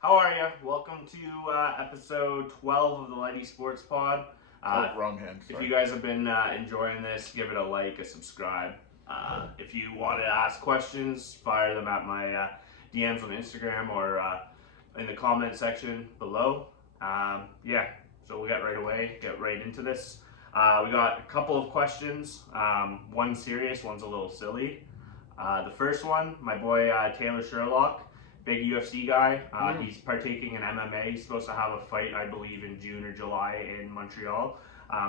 How are you? Welcome to episode 12 of the LightySportsPod. Wrong hand. If Sorry. you guys have been enjoying this, give it a like, a subscribe. If you want to ask questions, fire them at my DMs on Instagram or in the comment section below. So we'll get right into this. We got a couple of questions. One's serious, one's a little silly. The first one, my boy Taylor Sherlock, big UFC guy. He's partaking in MMA. He's supposed to have a fight, I believe, in June or July in Montreal.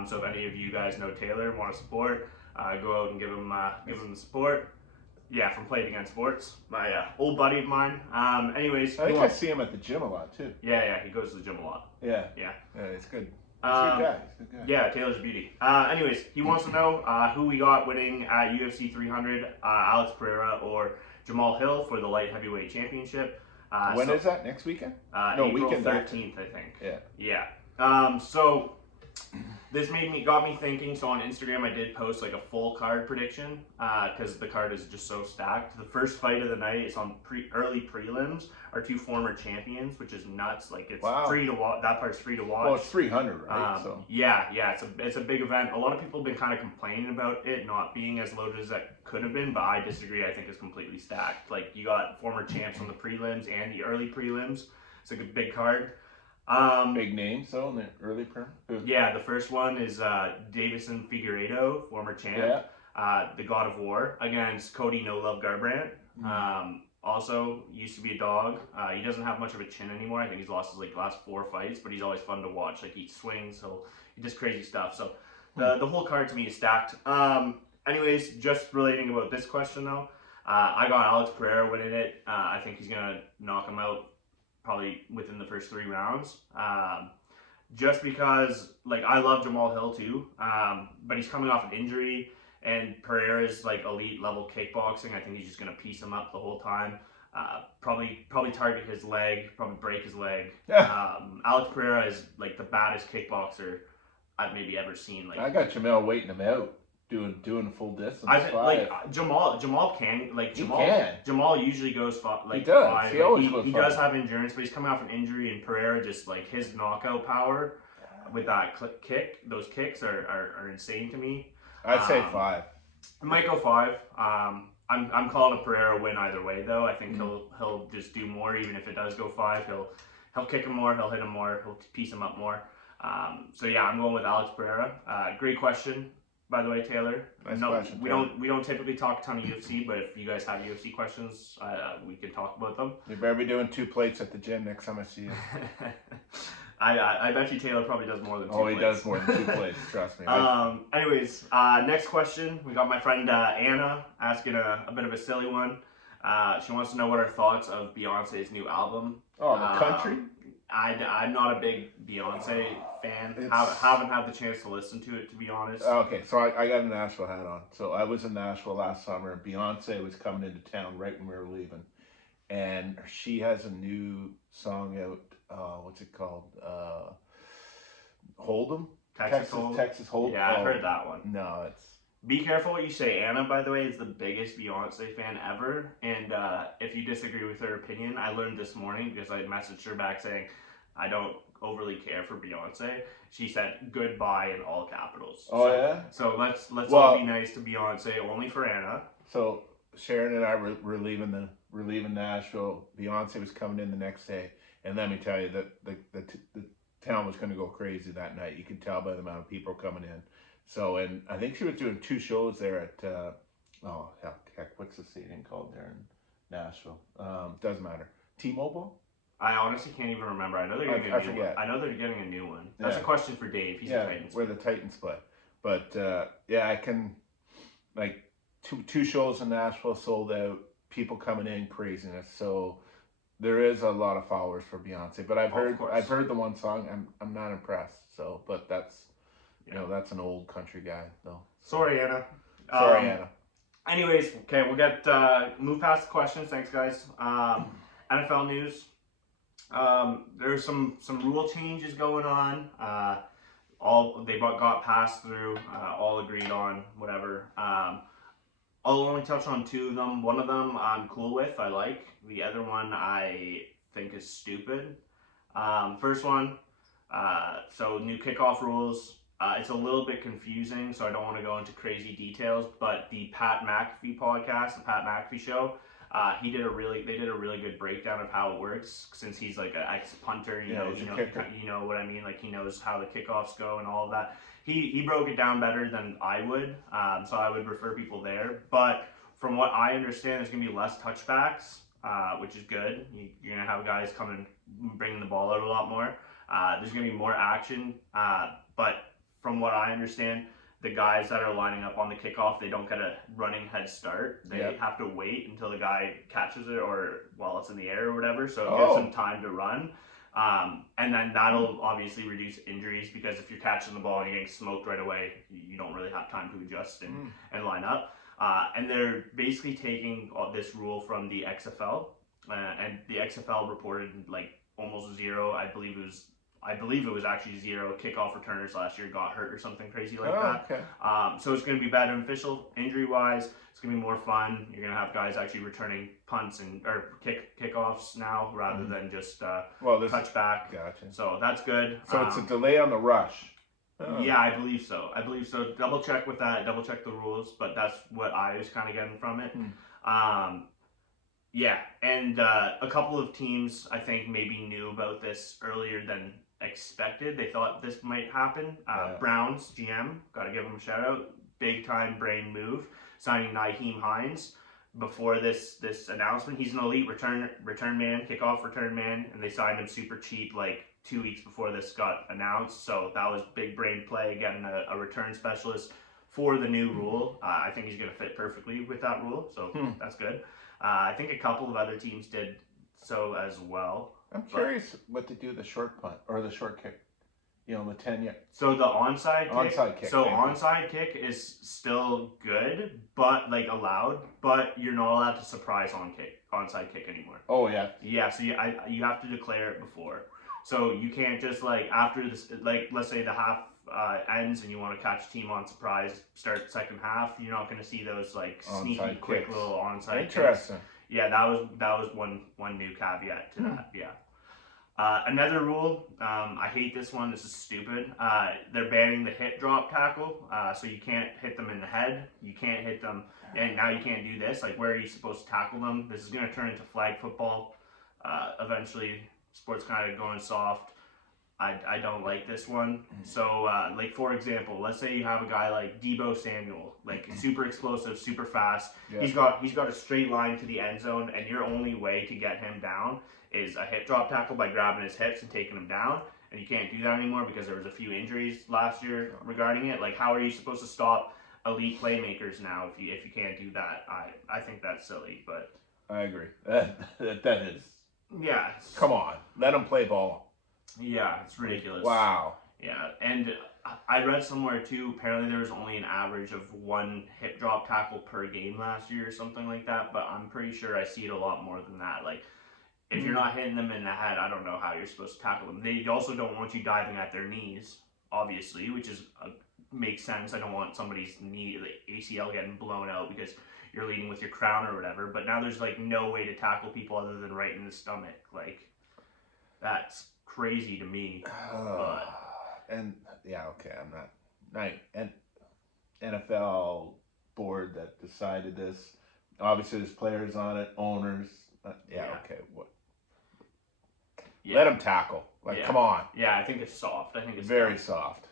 So if any of you guys know Taylor and want to support, go out and give him the support. Yeah, from Play It Again Sports, my old buddy of mine. Anyways, I think I see him at the gym a lot too. Yeah, he goes to the gym a lot. Yeah, it's good. He's a good guy. He's a good guy. Yeah, Taylor's a beauty. Anyways, he wants to know who we got winning at UFC 300, Alex Pereira or Jamal Hill for the light heavyweight championship. When is that? Next weekend? No, April 13th, I think. Yeah. So this got me thinking. So on Instagram, I did post like a full card prediction because the card is just so stacked. The first fight of the night is on early prelims. Our two former champions, which is nuts. Like it's free to watch. That part's free to watch. Well, it's 300, right? It's a big event. A lot of people have been kind of complaining about it not being as loaded as that could have been, but I disagree. I think it's completely stacked. Like you got former champs on the prelims and the early prelims. It's like a big card. Big names though in the early Yeah, the first one is Davison Figueiredo, former champ, the God of War, against Cody No Love Garbrandt. Also used to be a dog. He doesn't have much of a chin anymore. I think he's lost his last 4 fights, but he's always fun to watch. Like he swings, he does crazy stuff. So the whole card to me is stacked. Anyways, just relating about this question though, I got Alex Pereira winning it. I think he's gonna knock him out probably within the first 3 rounds. Just because, like, I love Jamal Hill too, but he's coming off an injury, and Pereira's like elite level kickboxing. I think he's just gonna piece him up the whole time. Probably target his leg, probably break his leg. Alex Pereira is like the baddest kickboxer I've maybe ever seen. Like I got Jamel waiting him out. Doing full distance. Jamal can Jamal usually goes he does. 5. He always goes he 5. does have endurance, but he's coming off an injury, and Pereira just like his knockout power with that kick. Those kicks are insane to me. I'd say 5. I might go 5. I'm calling a Pereira win either way though. I think he'll just do more, even if it does go 5. He'll kick him more, he'll hit him more, he'll piece him up more. So yeah, I'm going with Alex Pereira. Great question, by the way, Taylor. Nice no, question, we don't typically talk a ton of UFC, but if you guys have UFC questions, we can talk about them. You better be doing 2 plates at the gym next time I see you. I bet you Taylor probably does more than 2 plates. Oh, he does more than 2 plates. Trust me. Anyways, next question. We got my friend Anna asking a bit of a silly one. She wants to know what our thoughts of Beyonce's new album. Oh, the country? I'm not a big Beyonce fan. Haven't had the chance to listen to it, to be honest. Okay, so I got a Nashville hat on. So I was in Nashville last summer, and Beyonce was coming into town right when we were leaving. And she has a new song out. What's it called? Hold'em? Texas Hold'em. Yeah, I've heard that one. No, it's... Be careful what you say. Anna, by the way, is the biggest Beyonce fan ever. And if you disagree with her opinion, I learned this morning because I messaged her back saying, I don't overly care for Beyonce. She said goodbye in all capitals. So let's all be nice to Beyonce, only for Anna. So Sharon and I were leaving Nashville. Beyonce was coming in the next day. And let me tell you that the town was going to go crazy that night. You could tell by the amount of people coming in. So, and I think she was doing 2 shows there at, what's the stadium called there in Nashville? Doesn't matter. T-Mobile? I honestly can't even remember. I know they're getting a new one. I know they're getting a new one. That's a question for Dave. He's a Titans where the Titans play. But, I can, like, two shows in Nashville sold out, people coming in, craziness. So, there is a lot of followers for Beyonce. But I've heard the one song. I'm not impressed. So, but that's... that's an old country guy, though. Sorry, Anna. Anna. Anyways, okay, we'll get move past the questions. Thanks, guys. NFL news. There's some rule changes going on. They got passed through. All agreed on. Whatever. I'll only touch on 2 of them. One of them I'm cool with. I like. The other one I think is stupid. First one, so new kickoff rules. It's a little bit confusing, so I don't want to go into crazy details. But the Pat McAfee podcast, the Pat McAfee Show, they did a really good breakdown of how it works. Since he's like an ex-punter, you know what I mean. Like he knows how the kickoffs go and all of that. He broke it down better than I would, so I would refer people there. But from what I understand, there's gonna be less touchbacks, which is good. You're gonna have guys come and bringing the ball out a lot more. There's gonna be more action, but from what I understand, the guys that are lining up on the kickoff, they don't get a running head start. They have to wait until the guy catches it or while it's in the air or whatever. So it gives them time to run. And then that'll obviously reduce injuries because if you're catching the ball and you're getting smoked right away, you don't really have time to adjust and line up. And they're basically taking this rule from the XFL. And the XFL reported like almost zero. I believe it was actually zero kickoff returners last year got hurt or something crazy like that. Okay. So it's going to be beneficial injury-wise. It's going to be more fun. You're going to have guys actually returning punts or kickoffs now rather than just touchback. Gotcha. So that's good. So it's a delay on the rush. Oh. Yeah, I believe so. Double check with that. Double check the rules, but that's what I was kind of getting from it. Yeah, and a couple of teams I think maybe knew about this earlier than expected. They thought this might happen. Browns GM, got to give him a shout out. Big time brain move, signing Nyheim Hines before this announcement. He's an elite return man, kickoff return man, and they signed him super cheap like 2 weeks before this got announced. So that was big brain play, getting a return specialist for the new rule. I think he's going to fit perfectly with that rule, so that's good. I think a couple of other teams did so as well. I'm curious what to do the short punt or the short kick. The 10-yard. So the onside kick. So maybe. Onside kick is still good, but like allowed, but you're not allowed to surprise onside kick anymore. Oh yeah. Yeah. So you have to declare it before. So you can't just like after this, like let's say the half ends and you want to catch a team on surprise, start second half. You're not going to see those like sneaky, quick little onside Interesting. kicks. Yeah, that was one new caveat to that. Yeah. Another rule, I hate this one. This is stupid. They're banning the hip drop tackle, so you can't hit them in the head. You can't hit them, and now you can't do this. Like, where are you supposed to tackle them? This is going to turn into flag football. Eventually, sports kind of going soft. I don't like this one. So, like for example, let's say you have a guy like Deebo Samuel, like super explosive, super fast. Yeah. He's got a straight line to the end zone, and your only way to get him down is a hip drop tackle by grabbing his hips and taking him down. And you can't do that anymore because there was a few injuries last year regarding it. Like, how are you supposed to stop elite playmakers now if you can't do that? I think that's silly, but I agree. That is. Yeah. Come on, let them play ball. Yeah, it's ridiculous. Wow. Yeah, and I read somewhere too, apparently there was only an average of one hip drop tackle per game last year or something like that, but I'm pretty sure I see it a lot more than that. Like, if you're not hitting them in the head, I don't know how you're supposed to tackle them. They also don't want you diving at their knees, obviously, which is makes sense. I don't want somebody's knee, like ACL, getting blown out because you're leading with your crown or whatever, but now there's like no way to tackle people other than right in the stomach. Like, that's crazy to me. And yeah, okay, I'm not and NFL board that decided this. Obviously, there's players on it, owners. Okay, what? Yeah. Let them tackle. Like, come on. Yeah, I think it's soft. I think it's very soft.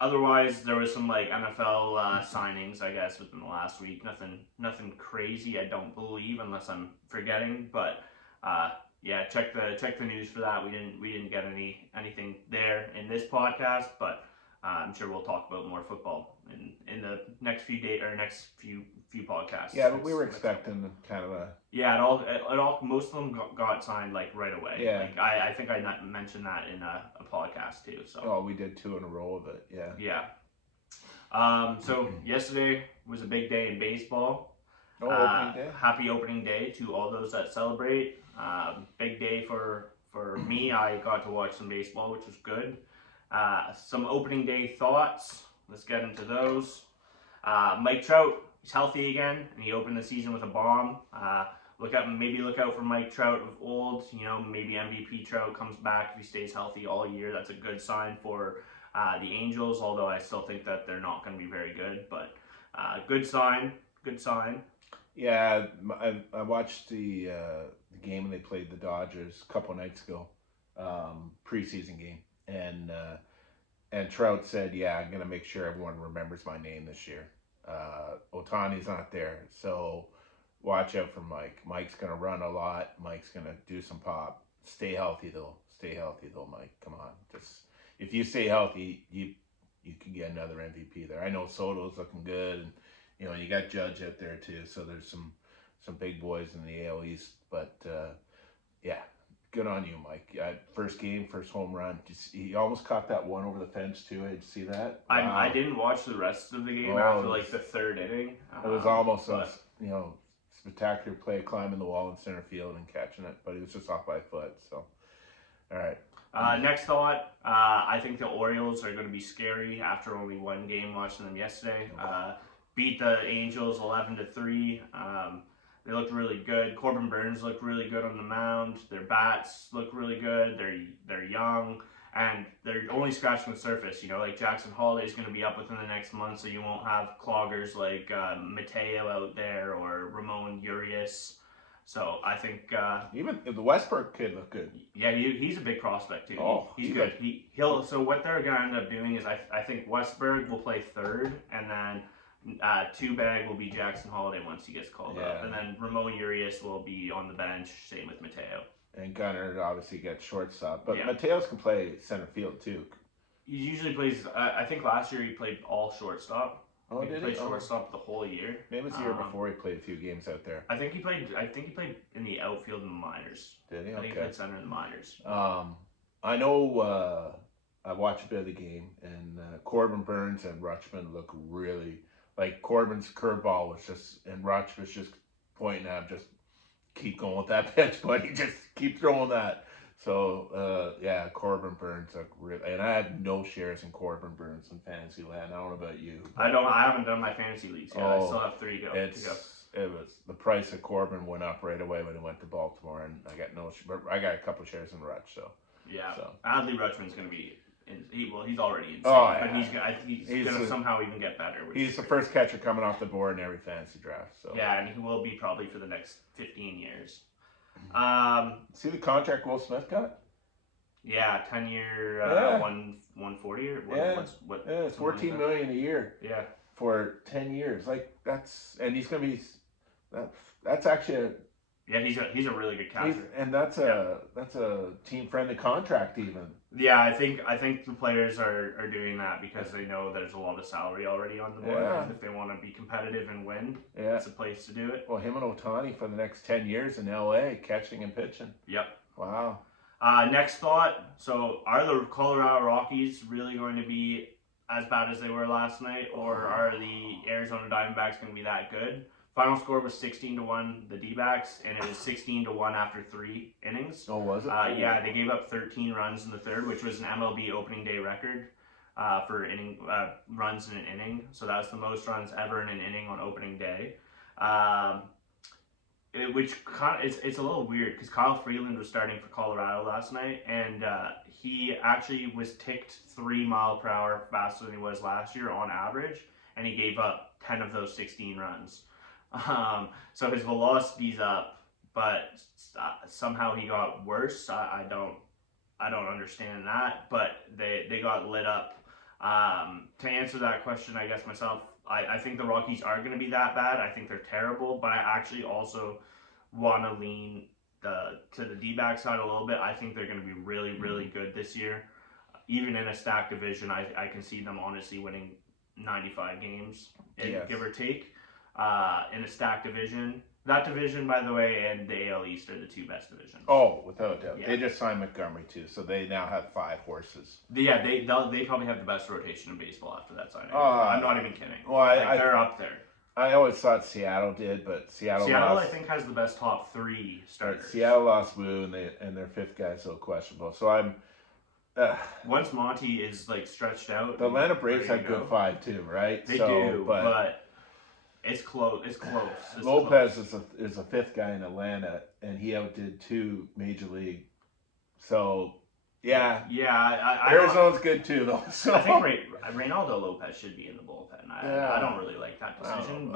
Otherwise, there was some like NFL signings, I guess, within the last week. Nothing crazy, I don't believe, unless I'm forgetting. But yeah, check the news for that. We didn't get anything there in this podcast, but I'm sure we'll talk about more football in the next few days or next few podcasts. Yeah, but we were expecting kind of a. Yeah, it all most of them got signed like right away. Yeah, like, I think I mentioned that in a podcast too. So. Oh, we did 2 in a row of it. Yeah. Yeah. So yesterday was a big day in baseball. Oh, opening day. Happy opening day to all those that celebrate. Big day for me. I got to watch some baseball, which was good. Some opening day thoughts. Let's get into those. Mike Trout is healthy again, and he opened the season with a bomb. look out for Mike Trout of old. Maybe MVP Trout comes back if he stays healthy all year. That's a good sign for the Angels. Although I still think that they're not going to be very good, but good sign. Good sign. Yeah, I watched the game when they played the Dodgers a couple nights ago, preseason game, and Trout said, "Yeah, I'm gonna make sure everyone remembers my name this year." Otani's not there, so watch out for Mike. Mike's gonna run a lot. Mike's gonna do some pop. Stay healthy though. Stay healthy though, Mike. Come on, just if you stay healthy, you can get another MVP there. I know Soto's looking good, and you got Judge out there too. So there's some big boys in the AL East, but yeah. Good on you, Mike. First game, first home run. He almost caught that one over the fence too. Did you see that? Wow. I didn't watch the rest of the game after like the third inning. It was almost a spectacular play, climbing the wall in center field and catching it, but he was just off by a foot. So, all right. Next thought, I think the Orioles are going to be scary after only one game. Watching them yesterday, beat the Angels 11-3. They looked really good. Corbin Burns looked really good on the mound. Their bats look really good. They're young, and they're only scratching the surface. Like Jackson Holiday is going to be up within the next month, so you won't have cloggers like Mateo out there or Ramon Urias. So I think even the Westbrook kid looked good. Yeah, he's a big prospect too. Oh, he's good. He'll. So what they're going to end up doing is I think Westberg will play third, and then two-bag will be Jackson Holiday once he gets called up, and then Ramon Urias will be on the bench. Same with Mateo. And Gunnar obviously gets shortstop, but Mateo's can play center field too. He usually plays. I think last year he played all shortstop. Oh, he played shortstop the whole year. Maybe it's the year before he played a few games out there. I think he played in the outfield in the minors. Did he? I think he played center in the minors. I know. I watched a bit of the game, and Corbin Burns and Rutschman look really. Like Corbin's curveball was just, and Rutsch was just pointing at him, just keep going with that pitch, buddy. Just keep throwing that. So, Corbin Burns look really, and I had no shares in Corbin Burns in fantasy land. I don't know about you. I haven't done my fantasy leagues yet. I still have 3 to go. It was the price of Corbin went up right away when he went to Baltimore, and I got a couple shares in Rutsch. So Adley Rutschman's going to be. He's already insane, but I think he's going to somehow even get better. He's the first catcher coming off the board in every fantasy draft. So yeah, and he will be probably for the next 15 years. See the contract Will Smith got? Yeah, 10-year, 140 or what? Yeah, it's $14 million a year. Yeah, for 10 years. Like and he's going to be. That's actually. Yeah, he's a really good catcher, and that's a team friendly contract even. Yeah, I think the players are doing that because they know there's a lot of salary already on the board. Yeah. And if they want to be competitive and win, it's a place to do it. Well, him and Otani for the next 10 years in LA, catching and pitching. Yep. Wow. Next thought. So, are the Colorado Rockies really going to be as bad as they were last night, or are the Arizona Diamondbacks going to be that good? Final score was 16-1 the D-backs, and it was 16-1 after 3 innings. Oh, was it? Yeah, they gave up 13 runs in the third, which was an MLB opening day record for runs in an inning. So that was the most runs ever in an inning on opening day. It's a little weird because Kyle Freeland was starting for Colorado last night, and he actually was ticked 3 miles per hour faster than he was last year on average, and he gave up 10 of those 16 runs. So his velocity's up, but somehow he got worse. I don't understand that, but they got lit up. To answer that question, I guess myself, I think the Rockies are going to be that bad. I think they're terrible, but I actually also want to lean to the D-back side a little bit. I think they're going to be really, really good this year. Even in a stacked division, I can see them honestly winning 95 games, give or take. In a stacked division. That division, by the way, and the AL East are the 2 best divisions. Oh, without a doubt. Yeah. They just signed Montgomery, too, so they now have 5 horses. Yeah, they probably have the best rotation in baseball after that signing. I'm not even kidding. Well, they're up there. I always thought Seattle did, but Seattle lost. I think, has the best top 3 starters. Seattle lost Wu, and their 5th guy is so questionable. So I'm... Once Monty is, stretched out... The Atlanta Braves have good 5, too, right? They do, but It's close. It's close. Lopez is a fifth guy in Atlanta, and he outdid 2 major league. So, yeah. Yeah, Arizona's good too, though. So. I think Reynaldo Lopez should be in the bullpen. I don't really like that decision,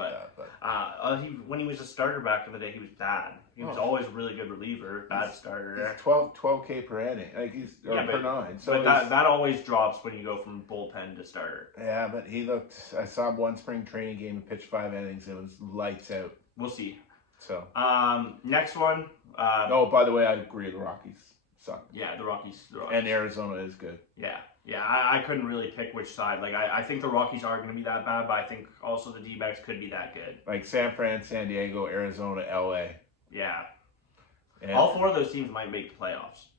when he was a starter back in the day, he was bad. He was always a really good reliever, bad starter. He's 12K per inning, per 9. So but that always drops when you go from bullpen to starter. Yeah, but he looked. I saw one spring training game. He pitched 5 innings. It was lights out. We'll see. So next one. By the way, I agree. The Rockies suck. Yeah, the Rockies. And Arizona is good. Yeah. I couldn't really pick which side. Like I think the Rockies are going to be that bad, but I think also the D-backs could be that good. Like San Fran, San Diego, Arizona, LA. Yeah. And all 4 of those teams might make the playoffs.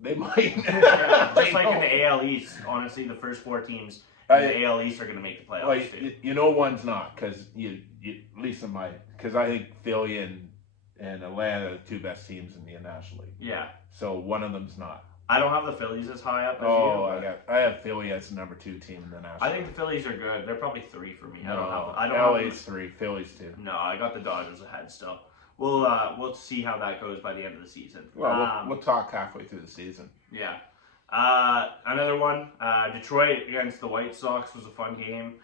They might. Just like in the AL East, honestly, the first 4 teams in the AL East are going to make the playoffs too. You know one's not, because at least in my, because I think Philly and Atlanta are the 2 best teams in the National League. Yeah. So one of them's not. I don't have the Phillies as high up as you. I have Philly as the number 2 team in the National League. I think the Phillies are good. They're probably 3 for me. LA's 3, Philly's 2. No, I got the Dodgers ahead still. We'll see how that goes by the end of the season. Well, we'll talk halfway through the season. Yeah. Another one, Detroit against the White Sox was a fun game.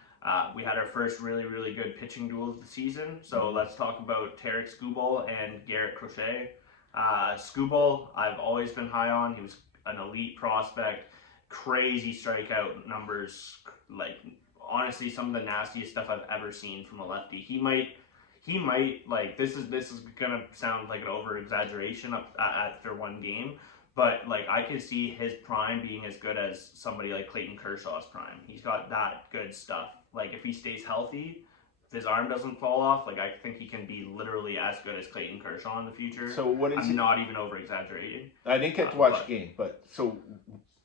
We had our first really, really good pitching duel of the season. So let's talk about Tarek Skubal and Garrett Crochet. Skubal, I've always been high on. He was an elite prospect, crazy strikeout numbers. Like, honestly, some of the nastiest stuff I've ever seen from a lefty. He might like, this is gonna sound like an over exaggeration after one game, but like I could see his prime being as good as somebody like Clayton Kershaw's prime. He's got that good stuff. Like, if he stays healthy, if his arm doesn't fall off, like, I think he can be literally as good as Clayton Kershaw in the future. So I'm not even over exaggerating. I didn't get to watch the game, but so,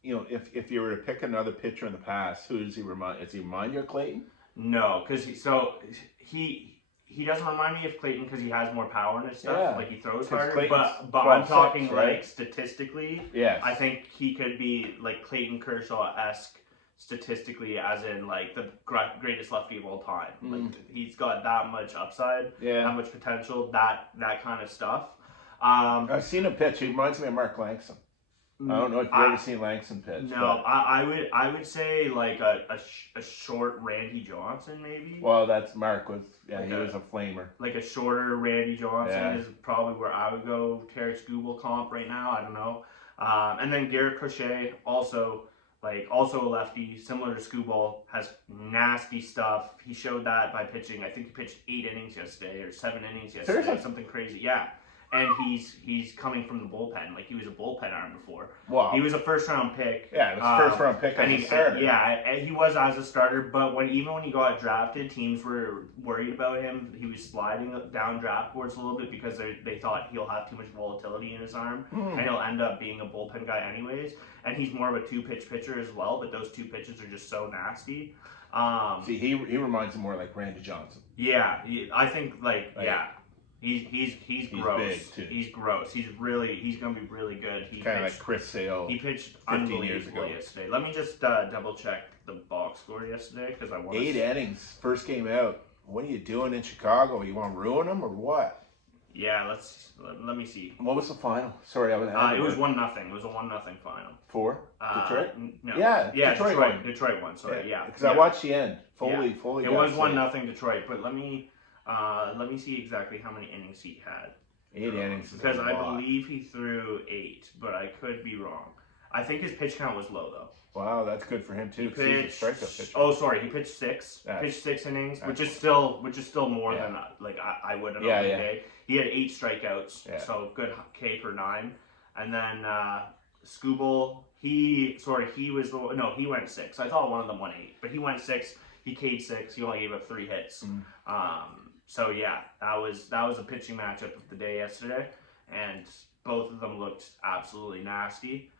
if you were to pick another pitcher in the past, who does he remind? Does he remind you of Clayton? No, because he doesn't remind me of Clayton because he has more power in his stuff. Yeah. Like, he throws harder. Clayton's but I'm talking right? Like statistically. Yes. I think he could be like Clayton Kershaw-esque statistically, as in like the greatest lefty of all time. Like, he's got that much upside, that much potential, that kind of stuff. I've seen him pitch. He reminds me of Mark Langston. I don't know if you've ever seen Langston pitch. No, I would say like a short Randy Johnson maybe. Well, that's Mark was he was a flamer. Like a shorter Randy Johnson is probably where I would go. Tarek Skubal comp right now. I don't know. And then Garrett Crochet also a lefty, similar to Skubal, has nasty stuff. He showed that by pitching. I think he pitched 8 innings yesterday or 7 innings yesterday. Seriously? Something crazy. Yeah. And he's coming from the bullpen. Like, he was a bullpen arm before. Wow. He was a first-round pick. Yeah, it was first-round pick as a starter. Yeah, he was as a starter, but even when he got drafted, teams were worried about him. He was sliding down draft boards a little bit because they thought he'll have too much volatility in his arm, and he'll end up being a bullpen guy anyways. And he's more of a 2-pitch pitcher as well, but those 2 pitches are just so nasty. See, he reminds me more like Randy Johnson. Yeah, I think, yeah. He's gross. Big too. He's gross. He's gonna be really good. He kind of like Chris Sale. He pitched 15 years ago yesterday. Let me just double check the box score yesterday because I want 8 innings, first game out. What are you doing in Chicago? You want to ruin them or what? Yeah, let me see. What was the final? Sorry, I was. It was 1-0. It was a 1-0 final. For Detroit? No. Yeah, Detroit won. Detroit won. Sorry, yeah. Because I watched the end. Foley. It was 1-0 Detroit, but let me see exactly how many innings he had. 8 innings. Because I believe he threw 8, but I could be wrong. I think his pitch count was low though. Wow, that's good for him too. He's a strikeout pitcher. Oh, sorry, he pitched 6. Pitched 6 innings, which is still more than I would on a day. He had 8 strikeouts, so good K per 9. And then Skubal, he went 6. I thought one of them went 8, but he went 6. He K'd 6. He only gave up 3 hits. So yeah, that was a pitching matchup of the day yesterday, and both of them looked absolutely nasty.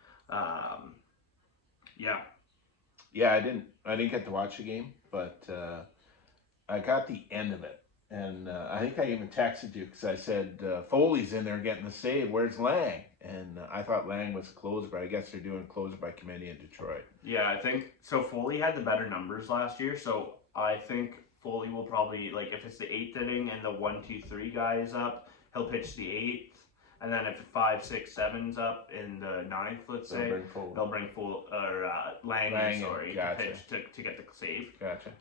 Yeah, I didn't get to watch the game, but I got the end of it, and I think I even texted you because I said Foley's in there getting the save. Where's Lang? And I thought Lang was a closer, but I guess they're doing closer by committee in Detroit. Yeah, I think so. Foley had the better numbers last year, so I think Foley will probably, like, if it's the 8th inning and the 1, 2, 3 guy is up, he'll pitch the 8th. And then if 5, 6, 7's up in the 9th, let's say, they'll bring Lang, gotcha. to pitch to get the save. Gotcha.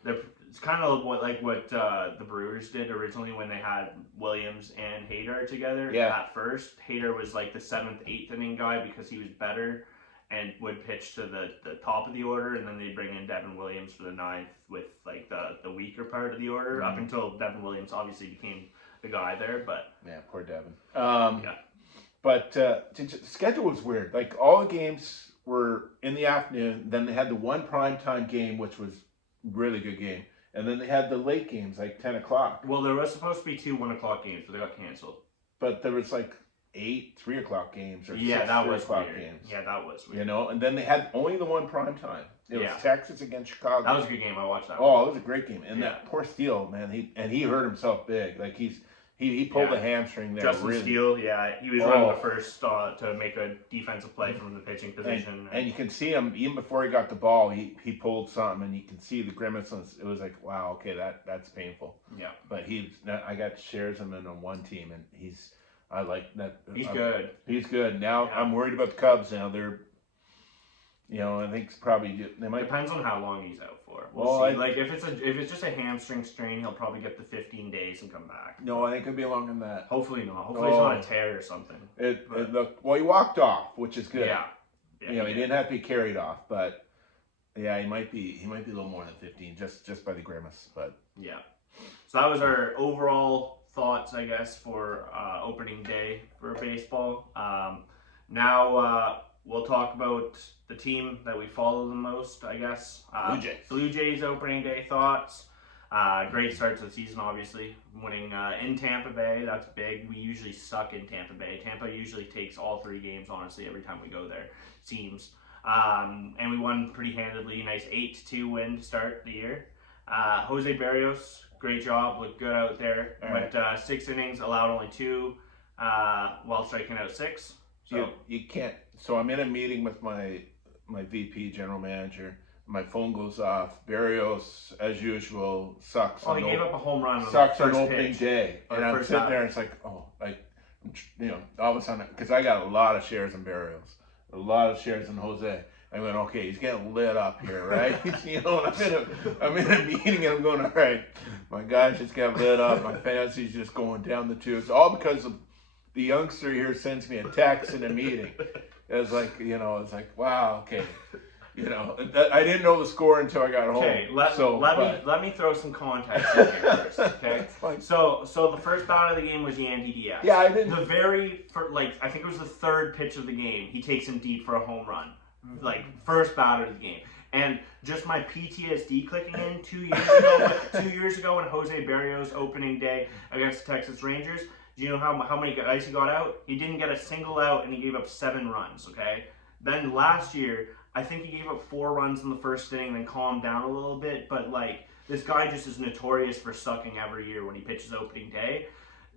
It's kind of what the Brewers did originally when they had Williams and Hader together. Yeah. At first, Hader was like the 7th, 8th inning guy because he was better and would pitch to the top of the order, and then they bring in Devin Williams for the 9th with like the weaker part of the order, up until Devin Williams obviously became the guy there. But yeah, poor Devin. But the schedule was weird. Like, all the games were in the afternoon. Then they had the one primetime game, which was a really good game. And then they had the late games, like 10 o'clock. Well, there was supposed to be 2 1 o'clock games, but they got canceled. But there was like 8 3 o'clock games or 6 that was 3 o'clock weird. games. Yeah, that was weird. You know, and then they had only the one primetime. It was Texas against Chicago. That was a good game. I watched that. Oh, it was a great game. And that poor Steele, man, he hurt himself big. Like, he pulled the hamstring there. Justin Steele, he was one of the first to make a defensive play from the pitching position. And you can see him, even before he got the ball, he pulled something, and you can see the grimace. It was like, wow, okay, that's painful. Yeah. But I got shares him in on one team, and I like that. He's good. He's good. Now I'm worried about the Cubs. Now they're, I think it's probably they might. Depends on how long he's out for. We'll see. Like, if it's just a hamstring strain, he'll probably get the 15 days and come back. No, I think it'll be longer than that. Hopefully not. Hopefully it's not a tear or something. It looked, well, he walked off, which is good. Yeah. He didn't have to be carried off, but yeah, he might be a little more than 15 just by the grimace, but yeah. So that was our overall thoughts, I guess, for opening day for baseball. Now we'll talk about the team that we follow the most, I guess. Blue Jays opening day thoughts. Great start to the season, obviously. Winning in Tampa Bay, that's big. We usually suck in Tampa Bay. Tampa usually takes all 3 games, honestly, every time we go there, seems. And we won pretty handedly. Nice 8-2 win to start the year. Jose Barrios, great job. Looked good out there. Went 6 innings, allowed only 2 while striking out 6. So you can't. So I'm in a meeting with my VP, general manager. My phone goes off. Barrios, as usual, sucks. Oh, he gave up a home run on sucks the first on opening day, and I'm sitting there. And it's like, all of a sudden, because I got a lot of shares in Barrios, a lot of shares in Jose. I went, okay, he's getting lit up here, right? And I'm in a meeting, and I'm going, all right, my guys just got lit up. My fantasy's just going down the tubes, all because of the youngster here sends me a text in a meeting. It's like, it's like, wow, okay. I didn't know the score until I got home. Okay, let me throw some context in here first. Okay, so the first bat of the game was Yandy Diaz. Yeah, I didn't. I think it was the 3rd pitch of the game. He takes him deep for a home run, first bat of the game. And just my PTSD clicking in 2 years ago when Jose Barrios opening day against the Texas Rangers. Do you know how many guys he got out? He didn't get a single out, and he gave up 7 runs. Okay, then last year, I think he gave up 4 runs in the first inning, then calmed down a little bit. But this guy just is notorious for sucking every year when he pitches opening day.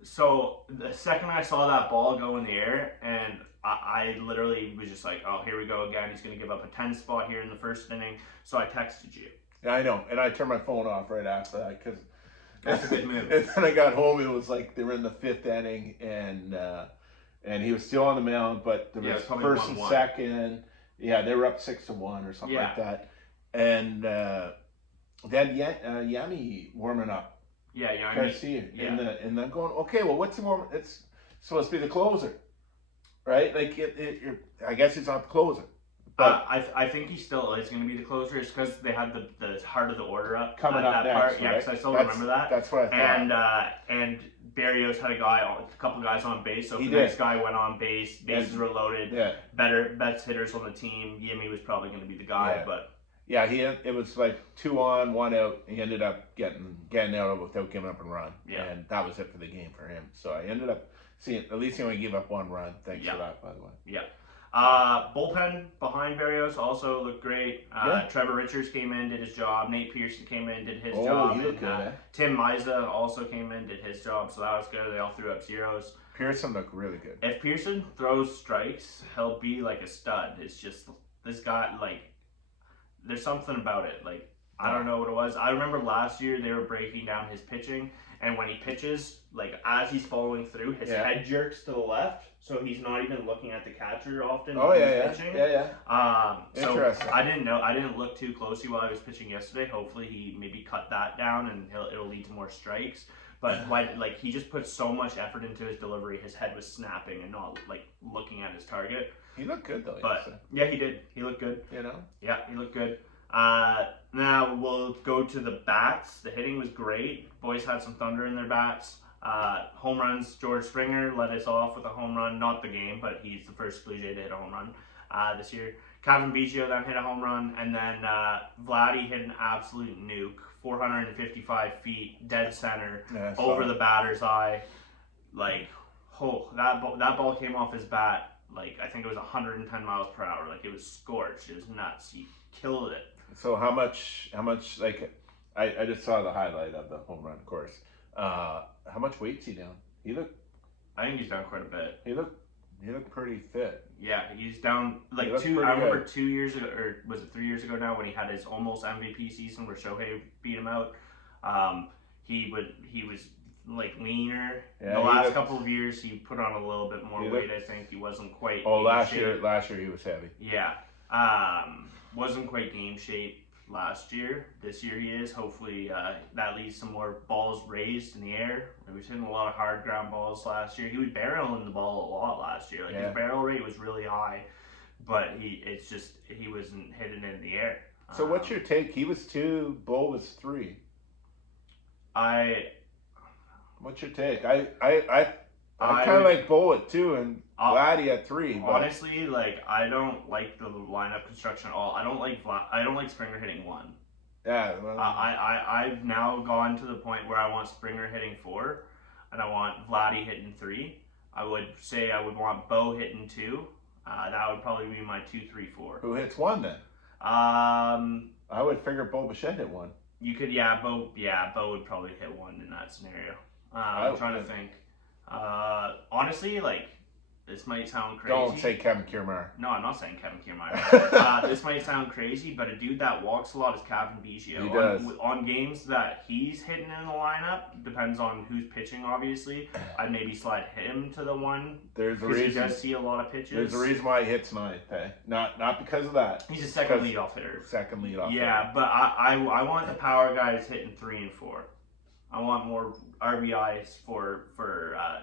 So the second I saw that ball go in the air, and I literally was just like, oh, here we go again. He's going to give up a 10 spot here in the first inning. So I texted you. Yeah, I know, and I turned my phone off right after that because that's a good move. And when I got home, it was like they were in the 5th inning, and he was still on the mound, but there was first and second. Yeah, they were up 6-1 or something like that. And then Yanni warming up. Yeah, Yanni. Garcia. And I'm going, okay, well, what's the warm? It's supposed to be the closer, right? Like, I guess it's not the closer. But I think he still is going to be the closer. It's because they had the heart of the order up coming up that next, part. right? Yeah, because I still remember that. That's what I thought. And Barrios had a couple guys on base. So if the next guy went on base, bases were loaded. Yeah. Best hitters on the team. Yimmy was probably going to be the guy, but. Yeah, it was like 2 on, 1 out. He ended up getting out without giving up a run. Yeah. And that was it for the game for him. So I ended up seeing, at least he only gave up 1 run. Thanks for that, by the way. Yeah. Bullpen behind Barrios also looked great. Trevor Richards came in, did his job. Nate Pearson came in, did his job. He looked good, Tim Misa also came in, did his job. So that was good. They all threw up zeros. Pearson looked really good. If Pearson throws strikes, he'll be like a stud. It's just this guy, there's something about it. I don't know what it was. I remember last year they were breaking down his pitching, and when he pitches, like as he's following through, his head jerks to the left, so he's not even looking at the catcher often when he's pitching. So Interesting. I didn't know. I didn't look too closely while I was pitching yesterday. Hopefully he maybe cut that down, and it'll lead to more strikes. But like he just put so much effort into his delivery, his head was snapping and not like looking at his target. He looked good though. But yeah, he did. He looked good. You know. Yeah, he looked good. Now we'll go to the bats. The hitting was great. Boys had some thunder in their bats. Home runs. George Springer led us off with a home run. Not the game, but he's the first Blue Jay to hit a home run this year. Kevin Biggio then hit a home run, and then Vladdy hit an absolute nuke. 455 feet, dead center, over the batter's eye. Like, that ball came off his bat. Like, I think it was 110 miles per hour. Like, it was scorched. It was nuts. He killed it. So how much, like, I just saw the highlight of the home run, of course. How much weight's he down? I think he's down quite a bit. He looked pretty fit. Yeah, he's down like I remember 2 years ago, or was it 3 years ago now, when he had his almost MVP season where Shohei beat him out. He was like leaner. The last couple of years he put on a little bit more weight. I think he wasn't quite. Last year he was heavy. Yeah, wasn't quite game shape last year. This year he is. Hopefully that leaves some more balls raised in the air. He was hitting a lot of hard ground balls last year. He was barreling the ball a lot last year. Like his barrel rate was really high, but he wasn't hitting it in the air. So what's your take? He was 2, Bull was 3. What's your take? I kind of like Bull at 2 and Vladdy at 3. But honestly, like I don't like the lineup construction at all. I don't like Springer hitting 1. Yeah. Well, I've now gone to the point where I want Springer hitting 4, and I want Vladdy hitting 3. I would say I would want Bo hitting 2. That would probably be my 2, 3, 4. Who hits 1 then? I would figure Bo Bichette hit 1. You could, Bo would probably hit 1 in that scenario. I'm trying to think. Honestly, like, this might sound crazy. Don't say Kevin Kiermaier. No, I'm not saying Kevin Kiermaier. This might sound crazy, but a dude that walks a lot is Kevin Biggio. He does. On games that he's hitting in the lineup, depends on who's pitching, obviously. I'd maybe slide him to the 1. There's a reason. He does see a lot of pitches. There's a reason why he hits 9th, hey? Not because of that. He's a second leadoff hitter. Second leadoff hitter. Yeah, but I want the power guys hitting 3 and 4. I want more RBIs for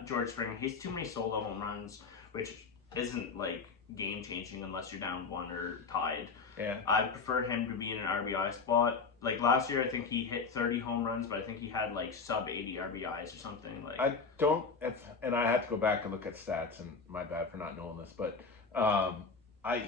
George Springer. He's too many solo home runs, which isn't like game changing unless you're down 1 or tied. Yeah. I prefer him to be in an RBI spot. Like last year, I think he hit 30 home runs, but I think he had like sub 80 RBIs or something. Like and I have to go back and look at stats, and my bad for not knowing this, but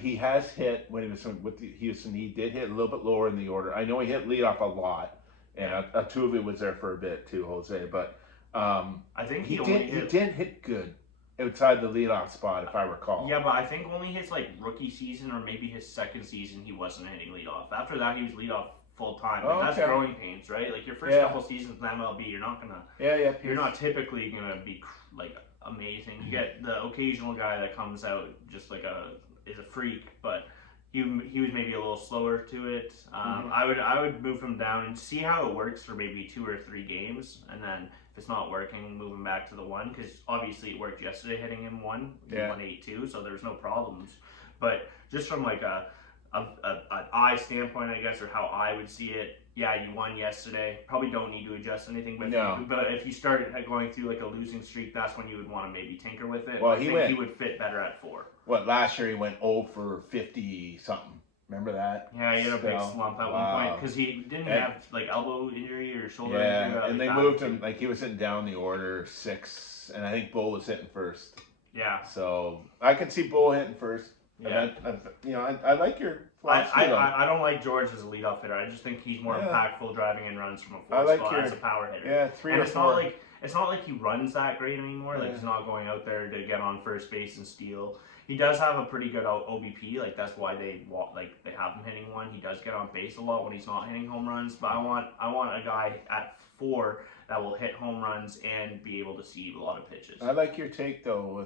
he has hit when he was with Houston. He did hit a little bit lower in the order. I know he hit leadoff a lot. And Altuve was there for a bit too, Jose. But I think he did hit good outside the leadoff spot, if I recall. Yeah, but I think only his like rookie season or maybe his second season he wasn't hitting leadoff. After that, he was leadoff full time. Like, that's growing pains, right? Like your first couple seasons in MLB, you're not gonna. You're not typically gonna be like amazing. You get the occasional guy that comes out just like is a freak, but. He was maybe a little slower to it. I would move him down and see how it works for maybe 2 or 3 games, and then if it's not working, move him back to the 1, because obviously it worked yesterday hitting him 1. He won 8-2, so there's no problems. But just from like an eye standpoint, I guess, or how I would see it, yeah, you won yesterday. Probably don't need to adjust anything with you. But if you started going through like a losing streak, that's when you would want to maybe tinker with it. Well, he would fit better at 4. Last year he went 0 for 50 something. Remember that? Yeah, he had a big slump at one point because he didn't have like elbow injury or shoulder injury. Yeah, and they moved him like he was hitting down the order 6, and I think Bull was hitting 1st. Yeah. So I can see Bull hitting 1st. Yeah. I like your philosophy. I don't like George as a leadoff hitter. I just think he's more impactful driving in runs from a 4 spot as a power hitter. Yeah, 3 and or 4. It's not like he runs that great anymore. Like he's not going out there to get on first base and steal. He does have a pretty good OBP. Like that's why they have him hitting 1. He does get on base a lot when he's not hitting home runs. But I want a guy at 4 that will hit home runs and be able to see a lot of pitches. I like your take though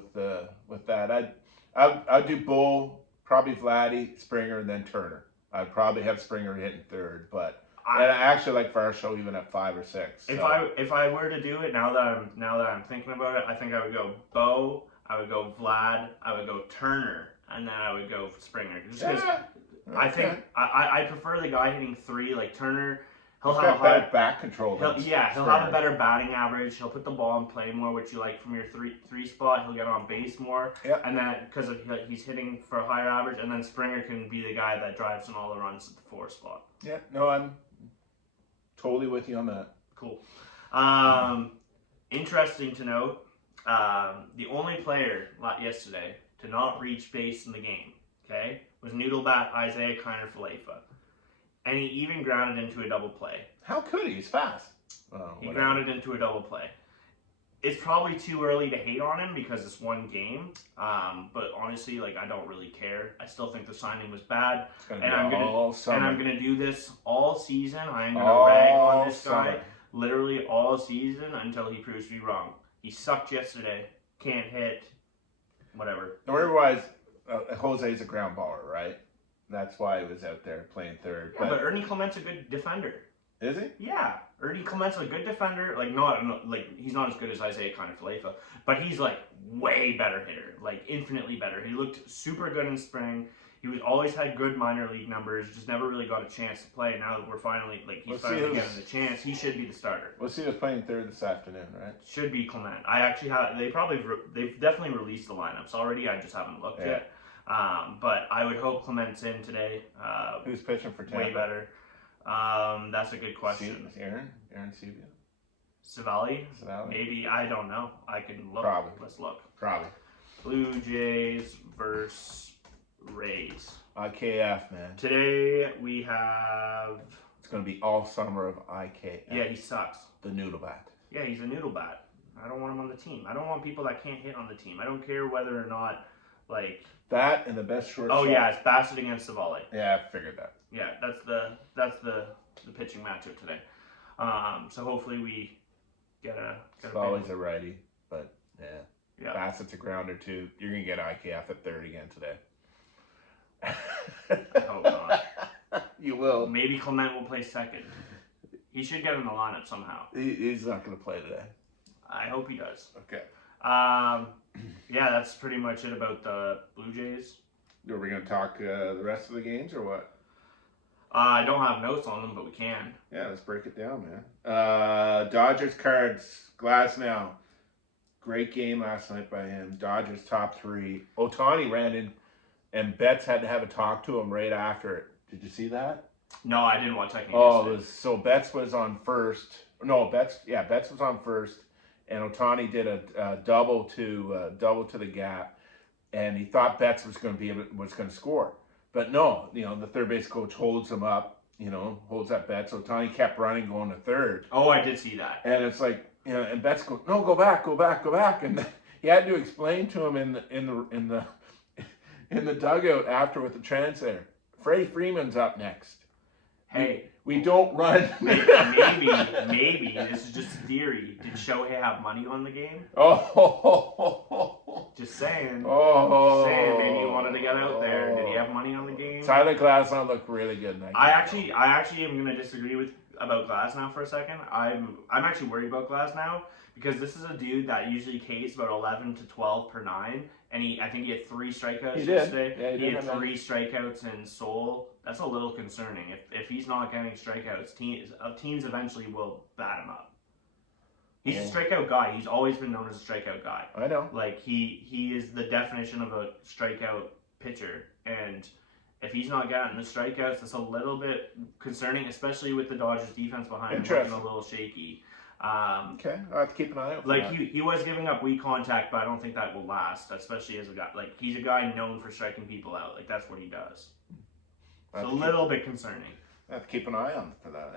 with that. I'd do Bull, probably Vladdy, Springer, and then Turner. I'd probably have Springer hitting 3rd, but And I actually like Varsho even at 5 or 6. If I were to do it now that I'm thinking about it, I think I would go Bo, I would go Vlad, I would go Turner, and then I would go Springer. Just because I think I prefer the guy hitting 3 like Turner. He'll have better back control. He'll have a better batting average. He'll put the ball in play more, which you like from your three spot. He'll get on base more, and then because he's hitting for a higher average. And then Springer can be the guy that drives in all the runs at the 4 spot. Yeah, no, I'm totally with you on that. Cool. Interesting to note, the only player yesterday to not reach base in the game, okay, was Noodlebat Isaiah Kiner-Falefa. And he even grounded into a double play. How could he? He's fast. He grounded into a double play. It's probably too early to hate on him because it's one game. But honestly, like, I don't really care. I still think the signing was bad. I'm gonna do this all season. I'm gonna rag on this guy literally all season until he proves to be wrong. He sucked yesterday. Can't hit. Whatever. Don't realize Jose's a ground baller, right? That's why he was out there playing third. Yeah, but Ernie Clement's a good defender. Is he? Yeah, Ernie Clement's a good defender. Like he's not as good as Isaiah Kiner-Falefa, but he's like way better hitter, like infinitely better. He looked super good in spring. He always had good minor league numbers, just never really got a chance to play. Now that we're finally he's finally getting the chance, he should be the starter. We'll see who's playing third this afternoon, right? Should be Clement. I actually have. They've definitely released the lineups already. I just haven't looked yet. But I would hope Clement's in today. Who's pitching for Tampa? Way better. That's a good question. Aaron Sevilla? Savali? Maybe. I don't know. I can look. Probably. Let's look. Probably. Blue Jays versus Rays. IKF, man. Today we have... It's going to be all summer of IKF. Yeah, he sucks. The Noodlebat. Yeah, he's a Noodlebat. I don't want him on the team. I don't want people that can't hit on the team. I don't care whether or not, like... That and the best shortstop. Oh yeah, it's Bassett against Savali. Yeah, I figured that. Yeah, that's the pitching matchup today. So hopefully we get a. Savali's a righty, but yeah. Bassett's a grounder too. You're gonna get IKF at third again today. I hope not. You will. Maybe Clement will play second. He should get in the lineup somehow. He's not gonna play today. I hope he does. Okay. Yeah, that's pretty much it about the Blue Jays. Are we going to talk the rest of the games or what? I don't have notes on them, but we can. Yeah, let's break it down, man. Dodgers Cards, Glasnow. Great game last night by him. Dodgers top 3. Ohtani ran in, and Betts had to have a talk to him right after it. Did you see that? No, I didn't watch that game. Oh, so Betts was on first. No, Betts was on first. And Ohtani did a double to the gap, and he thought Betts was going to score, but no, the third base coach holds him up, holds up Betts. Ohtani kept running, going to third. Oh, I did see that. And it's like, and Betts goes, no, go back, and he had to explain to him in the dugout after with the translator. Freddie Freeman's up next. Hey, we don't run. Maybe this is just a theory. Did Shohei have money on the game? Oh, just saying. Oh, maybe he wanted to get out there. Did he have money on the game? Tyler Glasnow looked really good in that game. I actually am gonna disagree about Glasnow for a second. I'm actually worried about Glasnow because this is a dude that usually Ks about 11 to 12 per 9. And I think he had 3 strikeouts yesterday. Yeah, he had 3 strikeouts in Seoul. That's a little concerning. If he's not getting strikeouts, teams eventually will bat him up. He's a strikeout guy. He's always been known as a strikeout guy. I know. Like he is the definition of a strikeout pitcher. And if he's not getting the strikeouts, that's a little bit concerning, especially with the Dodgers defense behind him looking a little shaky. Okay, I'll have to keep an eye out for that. He was giving up weak contact, but I don't think that will last, especially as a guy. Like, he's a guy known for striking people out. Like, that's what he does. It's a little bit concerning. I have to keep an eye on for that.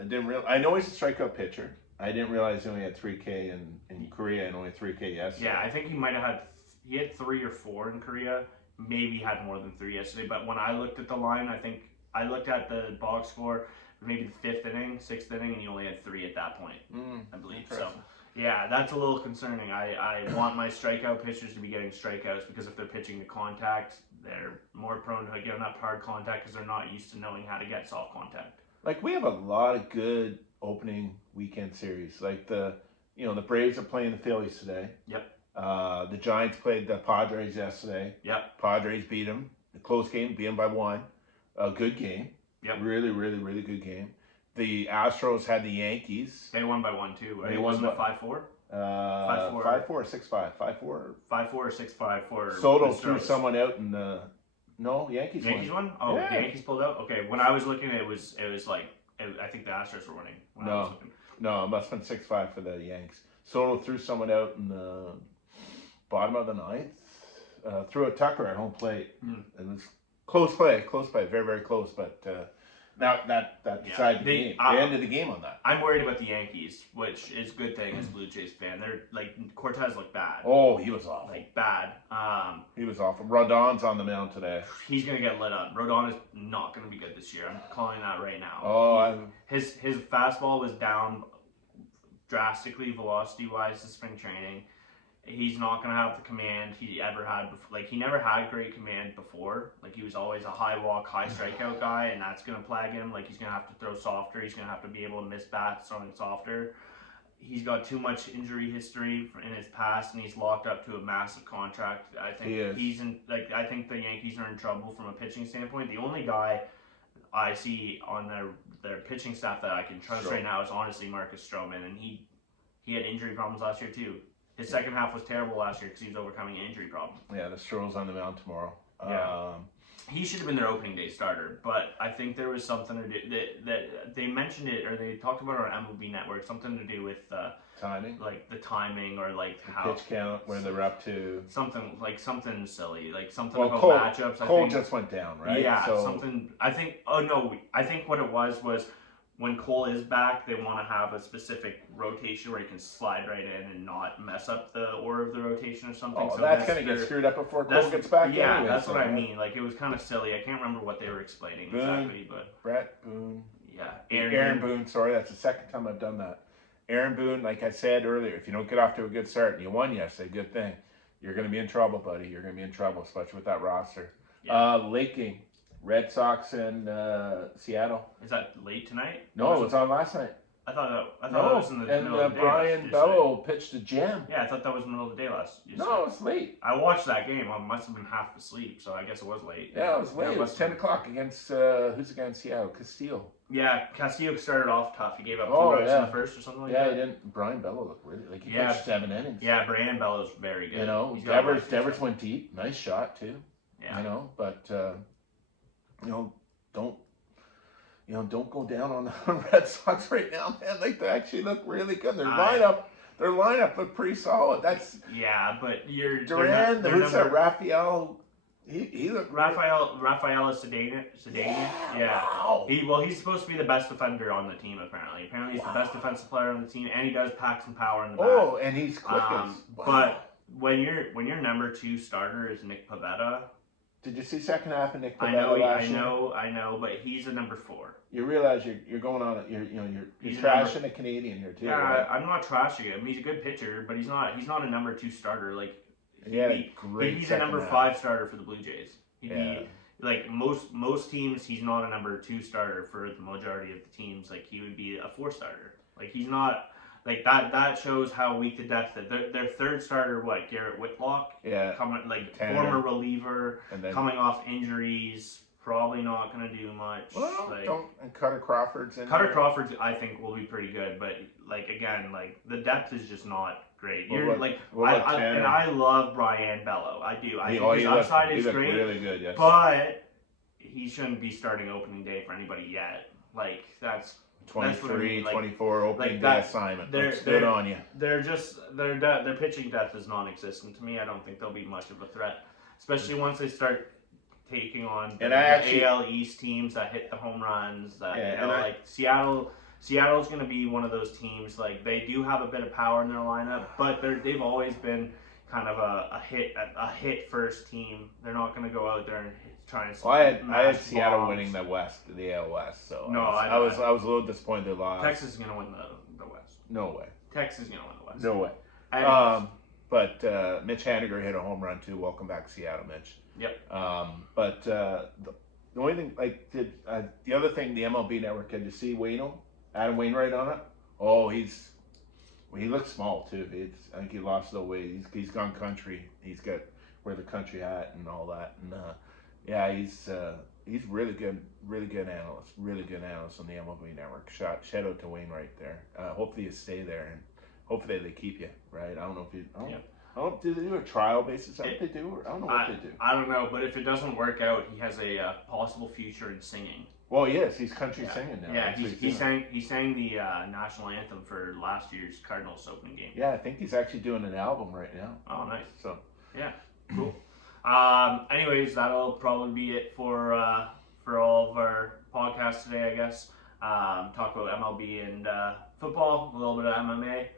I know he's a strikeout pitcher. I didn't realize he only had 3K in Korea and only 3K yesterday. Yeah, I think he might have had, he had 3 or 4 in Korea. Maybe had more than 3 yesterday. But when I looked at the line, I think I looked at the box score, maybe the 5th inning, 6th inning, and he only had 3 at that point, I believe. So, yeah, that's a little concerning. I want my strikeout pitchers to be getting strikeouts because if they're pitching to contact, they're more prone to giving up hard contact because they're not used to knowing how to get soft contact. like we have a lot of good opening weekend series. Like the Braves are playing the Phillies today. Yep. The Giants played the Padres yesterday. Yep. Padres beat them. A close game, beat them by 1. A good game. Yep. Really, really, really good game. The Astros had the Yankees. They won by 1 too, right? They won Wasn't it 5-4? 5-4. 5-4 or 6-5. 5-4. 5-4 or 6-5 for Soto the threw Stros. someone out in the. No, Yankees won. Oh, yeah. The Yankees pulled out. Okay, when I was looking, it was like I think the Astros were winning. When I was looking. No, it must have been 6-5 for the Yanks. Soto threw someone out in the bottom of the ninth. Threw a Tucker at home plate. It was close play, very, very close. But now that decided the game. They ended the game on that. I'm worried about the Yankees, which is a good thing as a Blue Jays fan. They're like Cortez looked bad. Oh, he was awful. Like bad. He was awful. Rodon's on the mound today. He's gonna get lit up. Rodon is not gonna be good this year. I'm calling that right now. Oh, his fastball was down drastically velocity wise in spring training. He's not going to have the command he ever had before. Like, he never had great command before. Like, he was always a high walk, high strikeout guy, and that's going to plague him. Like, he's going to have to throw softer. He's going to have to be able to miss bats throwing softer. He's got too much injury history in his past, and he's locked up to a massive contract. I think I think the Yankees are in trouble from a pitching standpoint. The only guy I see on their pitching staff that I can trust right now is honestly Marcus Stroman, and he had injury problems last year too. His second half was terrible last year because he was overcoming an injury problem. Yeah, the Stroh's on the mound tomorrow. Yeah. He should have been their opening day starter, but I think there was something to do that they mentioned it or they talked about it on MLB Network, something to do with timing, like the timing or like the how pitch count, where they're up to something silly, like something well, about Cole, matchups. Cole just went down, right? Yeah, so, something. I think. Oh no, I think what it was when Cole is back, they want to have a specific rotation where he can slide right in and not mess up the order of the rotation or something. Oh, so that's going to get screwed up before Cole gets back. Yeah, anyway, that's what I mean. Like, it was kind of silly. I can't remember what they were explaining exactly, but Brett Boone. Yeah, Aaron Boone. Sorry, that's the second time I've done that. Aaron Boone, like I said earlier, if you don't get off to a good start and you won yesterday, good thing. You're going to be in trouble, buddy. You're going to be in trouble, especially with that roster. Yeah. Late game. Red Sox and Seattle. Is that late tonight? No, it was on last night. I thought it was in the middle of the day. Brian Bello pitched a gem. Yeah, I thought that was the middle of the day last. No, it's late. I watched that game. I must have been half asleep, so I guess it was late. Yeah, it was late. It was 10 o'clock against, who's against Seattle? Castillo. Yeah, Castillo started off tough. He gave up 2 runs in the first or something like that. Yeah, he didn't. Brian Bello looked really, like he pitched 7 innings. Yeah, Brian Bello's very good. You know, Devers went deep. Nice shot, too. Yeah. You know, but, don't go down on the Red Sox right now, man. Like, they actually look really good. Their lineup looked pretty solid. That's but you're Duran. Who's that? Raphael. He looked. Rafael Cedeno. Yeah. Wow. He's supposed to be the best defender on the team. Apparently, he's the best defensive player on the team, and he does pack some power in the back. Oh, and he's quick. But when your number 2 starter is Nick Pivetta. Did you see second half of Nick Pivetta last year? I know, but he's a number 4. You realize you're going on. You're trashing a Canadian here too. Yeah, right? I'm not trashing him. He's a good pitcher, but he's not a number 2 starter. Like he's a number 5 starter for the Blue Jays. Like most teams, he's not a number 2 starter for the majority of the teams. Like he would be a 4 starter. Like he's not. Like that shows how weak the depth is. Their third starter, Garrett Whitlock? Yeah. Former reliever, and then, coming off injuries, probably not going to do much. Well, and Cutter Crawford's in Cutter Crawford, I think, will be pretty good, but again, the depth is just not great. I love Brian Bello. I do. I think his upside is great. Really good, yes. But he shouldn't be starting opening day for anybody yet. That's 23, 24 opening day assignment. Looks good on you. Their pitching depth is non-existent to me. I don't think they'll be much of a threat, especially once they start taking on the AL East teams that hit the home runs. Seattle's going to be one of those teams. Like, they do have a bit of power in their lineup, but they've always been kind of a hit first team. They're not going to go out there and try and. I had Seattle winning the West, the AL West. So no, I was a little disappointed they lost. Texas is going to win the West. No way. Texas is going to win the West. No way. But Mitch Haniger hit a home run too. Welcome back, Seattle, Mitch. Yep. But The only thing, the other thing, the MLB Network, did you see Adam Wainwright on it? Oh, he looks small too. I think he lost a little weight. He's gone country. He's got wear the country hat and all that. And yeah, he's really good analyst on the MLB Network. Shout out to Wainwright there. Hopefully you stay there, and hopefully they keep you, right? I don't know if you. Do they do a trial basis? I don't know what they do. I don't know, but if it doesn't work out, he has a possible future in singing. Well, yes, he's country singing now. Yeah, he sang the national anthem for last year's Cardinals opening game. Yeah, I think he's actually doing an album right now. Oh, nice. So yeah, cool. Anyways, that'll probably be it for all of our podcasts today, I guess. Talk about MLB and football, a little bit of MMA.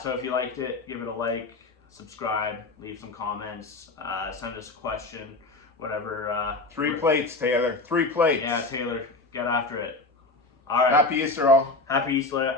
So if you liked it, give it a like, subscribe, leave some comments, send us a question, whatever. 3 plates, Taylor. 3 plates. Yeah, Taylor, get after it. All right. Happy Easter, all. Happy Easter, everyone.